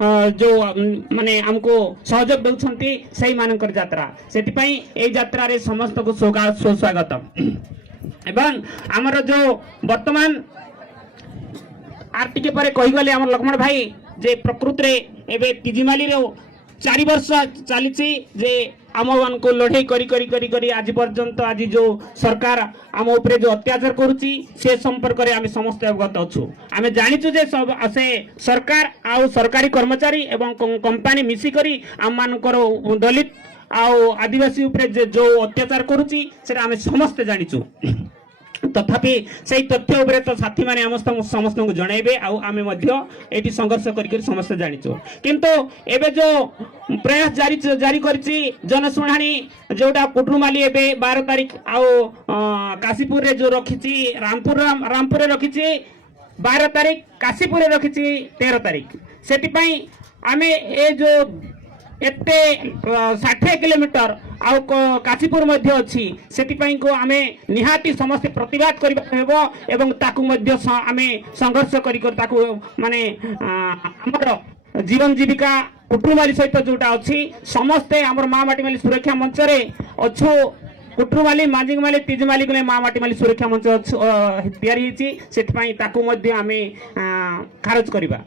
जो माने हमको सहयोग दउछंती सही मानकर यात्रा सेति पई ए यात्रा रे समस्त को स्वागत एवं हमर जो वर्तमान आरटीके पर कही गले हमर लक्ष्मण भाई जे प्रकृति रे एबे तिजिमाली रो 4 वर्ष चली जे आम मान को लड़े करी आज पर्यंत आज जो सरकार आम उपरे जो अत्याचार करुच्ची से संपर्क में आम समस्त अवगत अच्छु आम जाचु जे से सरकार आउ सरकारी कर्मचारी एवं कंपनी मिसिकरी आम मानकर दलित आउ आदिवासी उपरे जो अत्याचार करुच्ची से आम समस्ते जाचु तथापि से तथ्य उपरे तो साथी माने आम समस्त को जनइबे आमे ये संघर्ष करके समस्त जाचु किंतु एबे जो प्रयास जारी करछि जनशुणाणी जोटा कुटुमाली एबे 12 तारीख आउ काशीपुर रे जो रखिछि रामपुर रे रखिछि 12 तारीख काशीपुर रे रखिछि 13 तारीख सेति पई आमे ए जो एते 60 किलोमीटर आउ काशीपुर मध्य अच्छी सेति पई को आमे निहाती समस्त प्रतिवाद करबा हेबो एवं ताकू मध्य आमे संघर्ष करी ताकू माने हमर जीवन जीविका कुटुमाली सहित जोटा अच्छी समस्ते हमर माँ माटीमाली सुरक्षा मंच रे अच्छो कुटुमाली मांजिंगमाली तिजमाली को माँ माटीमाली सुरक्षा मंच तैयारी होती से ताकू मध्य आमे खारज करबा।